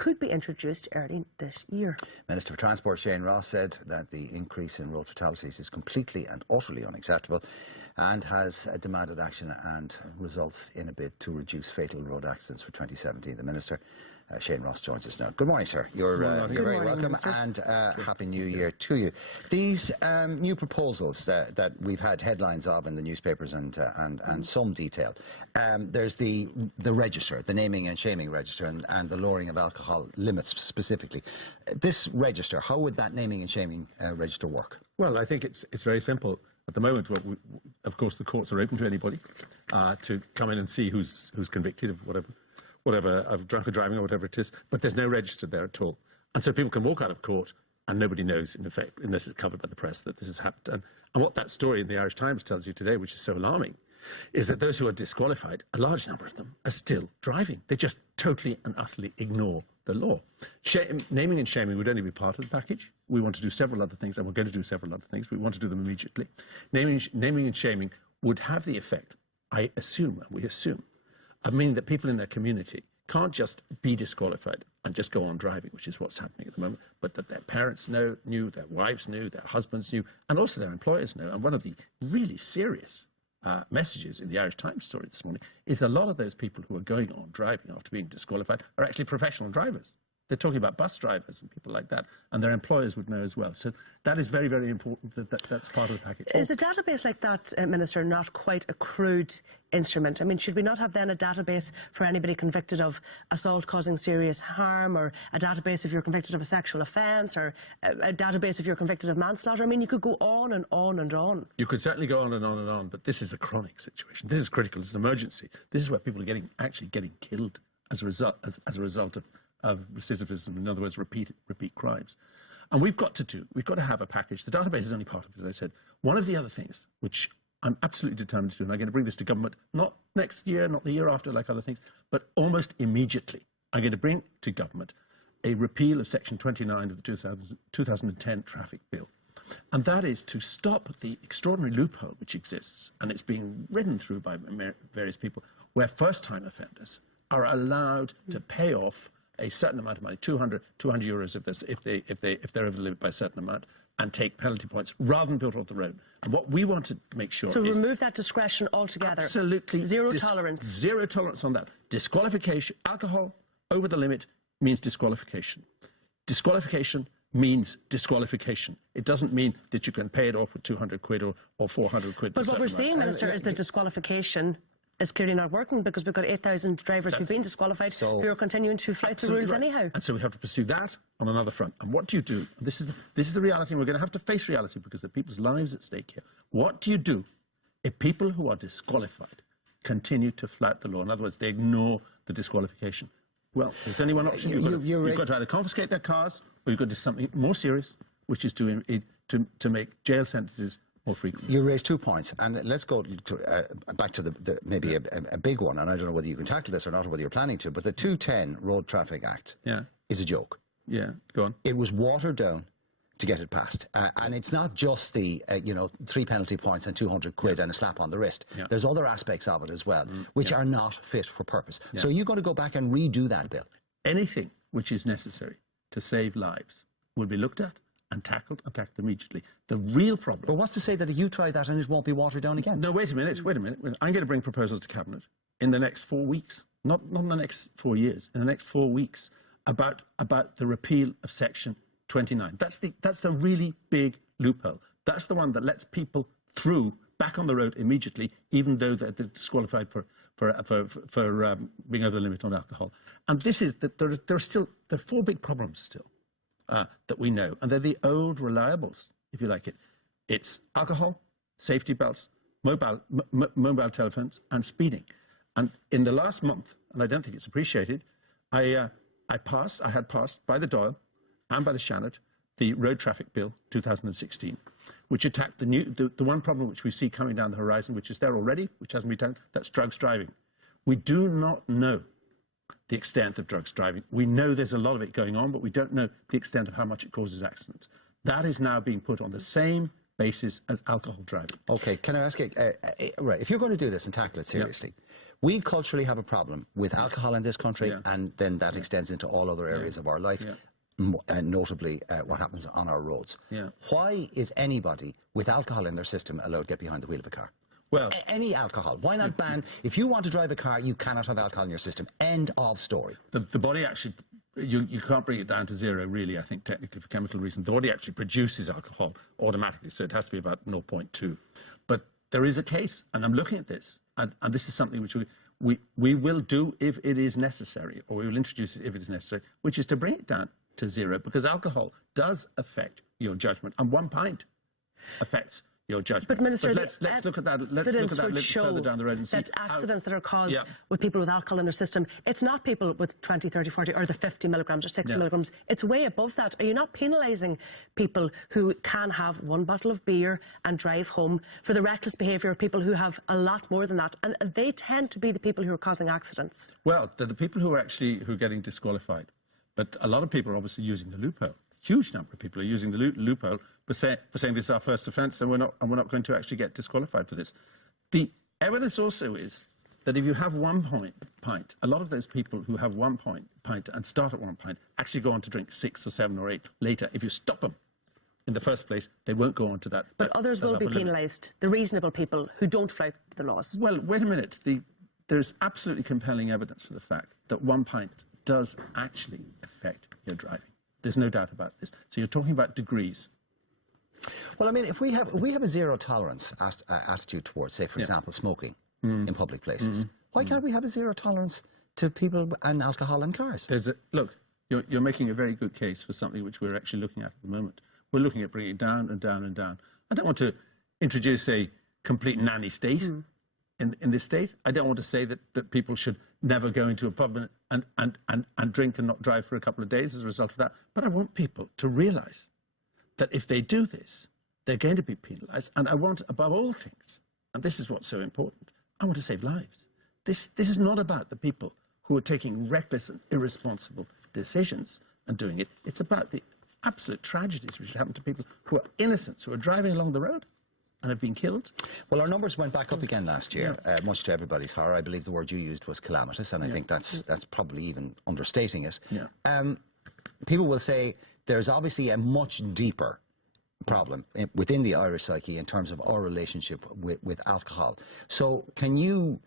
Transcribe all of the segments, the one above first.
could be introduced early this year. Minister for Transport Shane Ross said that the increase in road fatalities is completely and utterly unacceptable and has demanded action and results in a bid to reduce fatal road accidents for 2017. The Minister, Shane Ross, joins us now. Good morning, sir. You're very welcome, Minister. And Happy New Year to you. These new proposals that we've had headlines of in the newspapers and some detail. There's the register, the naming and shaming register, and the lowering of alcohol limits specifically. This register, how would that naming and shaming register work? Well, I think it's very simple. At the moment, of course, the courts are open to anybody to come in and see who's convicted of whatever of drunken driving or whatever it is, but there's no register there at all. And so people can walk out of court and nobody knows, in effect, unless it's covered by the press, that this has happened. And what that story in the Irish Times tells you today, which is so alarming, is that those who are disqualified, a large number of them, are still driving. They just totally and utterly ignore the law. Naming and shaming would only be part of the package. We want to do several other things, and we're going to do several other things. We want to do them immediately. Naming and shaming would have the effect, I assume, and we assume, I mean that people in their community can't just be disqualified and just go on driving, which is what's happening at the moment, but that their parents knew, their wives knew, their husbands knew, and also their employers knew. And one of the really serious messages in the Irish Times story this morning is a lot of those people who are going on driving after being disqualified are actually professional drivers. They're talking about bus drivers and people like that, and their employers would know as well. So that is very, very important. That's part of the package. Is a database like that, Minister, not quite a crude instrument? I mean, should we not have then a database for anybody convicted of assault causing serious harm, or a database if you're convicted of a sexual offence, or a database if you're convicted of manslaughter? I mean, you could go on and on and on. You could certainly go on and on and on, but this is a chronic situation. This is critical. This is an emergency. This is where people are actually getting killed as a result of recidivism, in other words, repeat crimes. And we've got to have a package. The database is only part of it, as I said. One of the other things, which I'm absolutely determined to do, and I'm going to bring this to government, not next year, not the year after, like other things, but almost immediately, I'm going to bring to government a repeal of Section 29 of the 2010 Traffic Bill. And that is to stop the extraordinary loophole which exists, and it's being ridden through by various people, where first-time offenders are allowed to pay off a certain amount of money, 200 euros if they're over the limit by a certain amount, and take penalty points rather than build off the road. And what we want to make sure is remove that discretion altogether. Absolutely. Zero tolerance. Zero tolerance on that. Disqualification, alcohol over the limit means disqualification. Disqualification means disqualification. It doesn't mean that you can pay it off with 200 quid or 400 quid. But what we're seeing, Minister, is that disqualification is clearly not working, because we've got 8,000 drivers who've been disqualified who are continuing to flout the rules anyhow. And so we have to pursue that on another front. And what do you do? This is the reality, and we're going to have to face reality because there are people's lives at stake here. What do you do if people who are disqualified continue to flout the law? In other words, they ignore the disqualification. Well, there's only one option. You've got to either confiscate their cars, or you've got to do something more serious, which is to make jail sentences more frequent. You raised 2 points, and let's go back to maybe a big one, and I don't know whether you can tackle this or not, or whether you're planning to, but the 210 Road Traffic Act is a joke. Yeah, go on. It was watered down to get it passed, and it's not just the 3 penalty points and 200 quid and a slap on the wrist. There's other aspects of it as well, which are not fit for purpose. So are you going to go back and redo that bill? Anything which is necessary to save lives will be looked at and tackled immediately. The real problem... But what's to say that if you try that and it won't be watered down again? No, wait a minute. I'm going to bring proposals to Cabinet in the next 4 weeks, not in the next 4 years, in the next 4 weeks, about the repeal of Section 29. That's the really big loophole. That's the one that lets people through, back on the road immediately, even though they're disqualified for being over the limit on alcohol. And this is that there are 4 big problems still. That we know, and they're the old reliables, if you like it. It's alcohol, safety belts, mobile telephones, and speeding. And in the last month, and I don't think it's appreciated, I had passed by the Dáil and by the Seanad the Road Traffic Bill 2016, which attacked the one problem which we see coming down the horizon, which is there already, which hasn't been done, that's drugs driving. We do not know the extent of drugs driving. We know there's a lot of it going on, but we don't know the extent of how much it causes accidents. That is now being put on the same basis as alcohol driving. Okay, can I ask you, right, if you're going to do this and tackle it seriously, we culturally have a problem with alcohol in this country, and then that extends into all other areas of our life, and notably what happens on our roads. Why is anybody with alcohol in their system allowed to get behind the wheel of a car? Well, any alcohol. Why not ban, if you want to drive a car, you cannot have alcohol in your system. End of story. The body actually, you can't bring it down to zero, really, I think, technically, for chemical reasons. The body actually produces alcohol automatically, so it has to be about 0.2. But there is a case, and I'm looking at this, and this is something which we will do if it is necessary, or we will introduce it if it is necessary, which is to bring it down to zero, because alcohol does affect your judgment, and 1 pint affects your judgment. But Minister, let's look at that. Let's look at that a little further down the road and see that accidents that are caused with people with alcohol in their system. It's not people with 20, 30, 40, or the 50 milligrams or 60 milligrams. It's way above that. Are you not penalising people who can have 1 bottle of beer and drive home for the reckless behaviour of people who have a lot more than that? And they tend to be the people who are causing accidents. Well, they're the people who are getting disqualified. But a lot of people are obviously using the loophole. Huge number of people are using the loophole for saying this is our first offence, and we're not going to actually get disqualified for this. The evidence also is that if you have 1 pint, a lot of those people who have 1 pint and start at 1 pint actually go on to drink 6 or 7 or 8 later. If you stop them in the first place, they won't go on to that. But others will be penalised, the reasonable people who don't flout the laws. Well, wait a minute. There's absolutely compelling evidence for the fact that 1 pint does actually affect your driving. There's no doubt about this. So you're talking about degrees. Well, I mean, if we have a zero tolerance attitude towards, say, for example, smoking in public places, why can't we have a zero tolerance to people and alcohol in cars? Look, you're making a very good case for something which we're actually looking at the moment. We're looking at bringing it down and down and down. I don't want to introduce a complete nanny state in this state. I don't want to say that people should never go into a pub and drink and not drive for a couple of days as a result of that. But I want people to realise that if they do this, they're going to be penalised. And I want, above all things, and this is what's so important, I want to save lives. This is not about the people who are taking reckless and irresponsible decisions and doing it. It's about the absolute tragedies which happen to people who are innocent, who are driving along the road and have been killed. Well, our numbers went back up again last year, much to everybody's horror. I believe the word you used was calamitous, and I think that's probably even understating it. People will say there's obviously a much deeper problem within the Irish psyche in terms of our relationship with alcohol. So can you,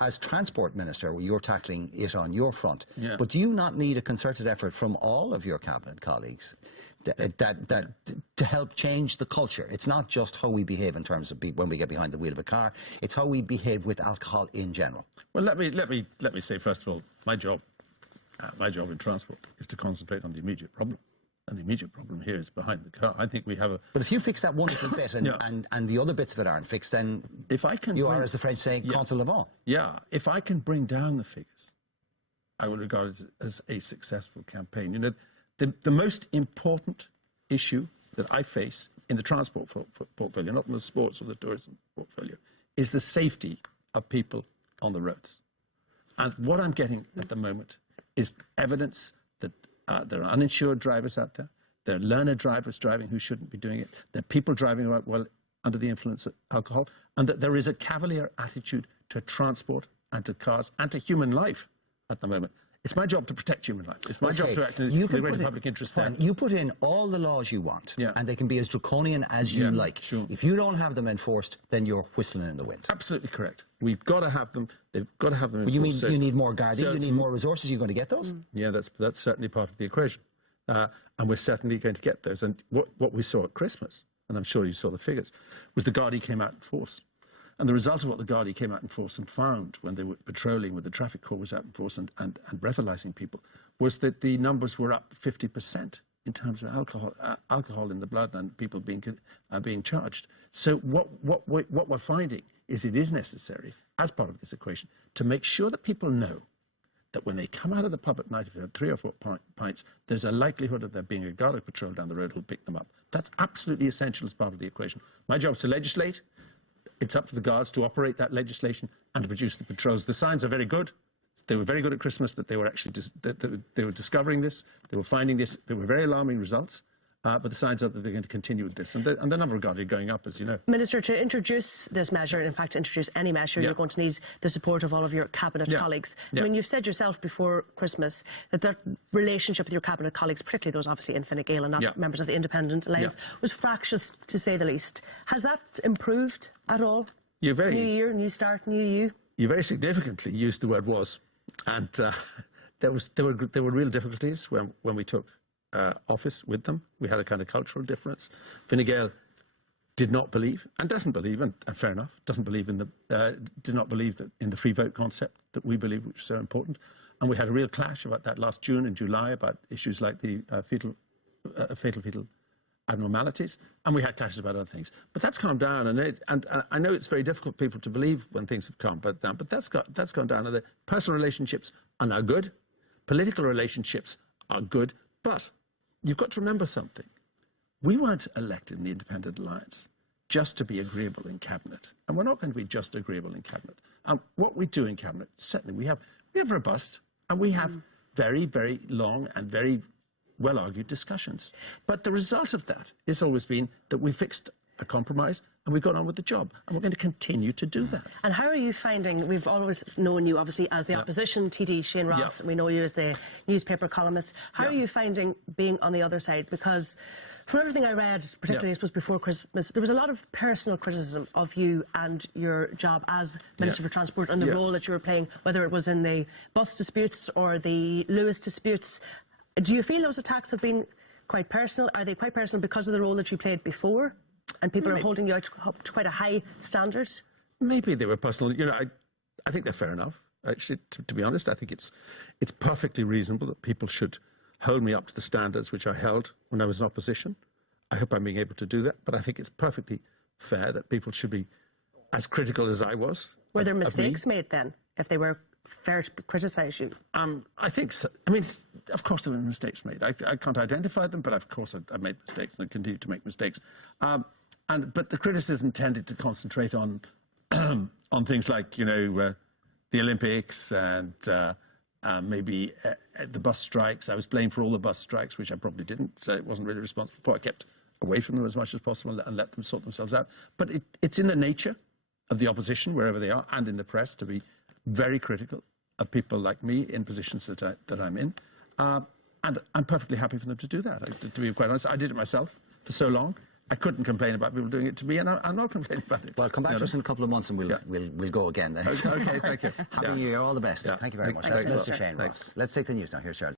as Transport Minister, you're tackling it on your front, but do you not need a concerted effort from all of your cabinet colleagues that to help change the culture? It's not just how we behave in terms of when we get behind the wheel of a car, it's how we behave with alcohol in general. Well, let me say, first of all, my job in transport is to concentrate on the immediate problem. And the immediate problem here is behind the car. I think we have a... But if you fix that one little bit and the other bits of it aren't fixed, then you are, as the French say, contre le vent. Yeah, if I can bring down the figures, I will regard it as a successful campaign. You know, the most important issue that I face in the transport portfolio, not in the sports or the tourism portfolio, is the safety of people on the roads. And what I'm getting at the moment is evidence that there are uninsured drivers out there, there are learner drivers driving who shouldn't be doing it, there are people driving well under the influence of alcohol, and that there is a cavalier attitude to transport and to cars and to human life at the moment. It's my job to protect human life. It's my job to act in the greater public interest there. You put in all the laws you want, and they can be as draconian as you like. Sure. If you don't have them enforced, then you're whistling in the wind. Absolutely correct. We've got to have them. They've got to have them enforced. You need more guarding, you need more resources. You're going to get those? Yeah, that's certainly part of the equation. And we're certainly going to get those. And what we saw at Christmas, and I'm sure you saw the figures, was the Gardaí came out in force. And the result of what the Gardaí came out in force and found when they were patrolling, when the traffic corps was out in force and breathalyzing people, was that the numbers were up 50% in terms of alcohol in the blood and people being charged. So what we're finding is it is necessary, as part of this equation, to make sure that people know that when they come out of the pub at night, if they have 3 or 4 pints, there's a likelihood of there being a Garda patrol down the road who'll pick them up. That's absolutely essential as part of the equation. My job is to legislate. It's up to the Guards to operate that legislation and to produce the patrols. The signs are very good. They were very good at Christmas that they were actually they were discovering this. They were finding this. There were very alarming results. but the signs are that they're going to continue with this. And the number of Gardaí going up, as you know. Minister, to introduce this measure, in fact, to introduce any measure, you're going to need the support of all of your Cabinet colleagues. I mean, you've said yourself before Christmas that relationship with your Cabinet colleagues, particularly those obviously in Fine Gael and not members of the Independent Alliance, was fractious, to say the least. Has that improved at all? New year, new start, new you? You very significantly used the word "was," and there were real difficulties when we took office with them. We had a kind of cultural difference. Fine Gael did not believe, and doesn't believe, and fair enough, doesn't believe in did not believe that in the free vote concept that we believe, which is so important. And we had a real clash about that last June and July about issues like the fatal fetal abnormalities, and we had clashes about other things. But that's calmed down, and I know it's very difficult for people to believe when things have calmed down, but that's gone down. And the personal relationships are now good, political relationships are good, but you've got to remember something. We weren't elected in the Independent Alliance just to be agreeable in Cabinet, and we're not going to be just agreeable in Cabinet. What we do in Cabinet, certainly we have robust, and we have very, very long and very well-argued discussions. But the result of that has always been that we fixed a compromise and we've gone on with the job, and we're going to continue to do that. And how are you finding, we've always known you obviously as the opposition TD, Shane Ross, and we know you as the newspaper columnist. How are you finding being on the other side? Because from everything I read, particularly I suppose before Christmas, there was a lot of personal criticism of you and your job as Minister for Transport and the role that you were playing, whether it was in the bus disputes or the Lewis disputes. Do you feel those attacks have been quite personal? Are they quite personal because of the role that you played before? And people are holding you out to quite a high standard? Maybe they were personal. You know, I think they're fair enough. Actually, to be honest, I think it's perfectly reasonable that people should hold me up to the standards which I held when I was in opposition. I hope I'm being able to do that. But I think it's perfectly fair that people should be as critical as I was. Were there mistakes made then, if they were fair to criticise you? I think so. I mean, of course there were mistakes made. I can't identify them, but of course I made mistakes and I continue to make mistakes. But the criticism tended to concentrate on on things like, you know, the Olympics and maybe the bus strikes. I was blamed for all the bus strikes, which I probably didn't, so it wasn't really responsible for. I kept away from them as much as possible and let them sort themselves out. But it's in the nature of the opposition, wherever they are, and in the press, to be very critical of people like me in positions that I'm in. And I'm perfectly happy for them to do that. To be quite honest, I did it myself for so long. I couldn't complain about people doing it to me, and I'm not complaining about it. Well, come back to us in a couple of months and we'll go again then. Okay, thank you. Happy New Year, all the best. Thank you very much. That's Mr. Shane Ross. Let's take the news now. Here's Cheryl.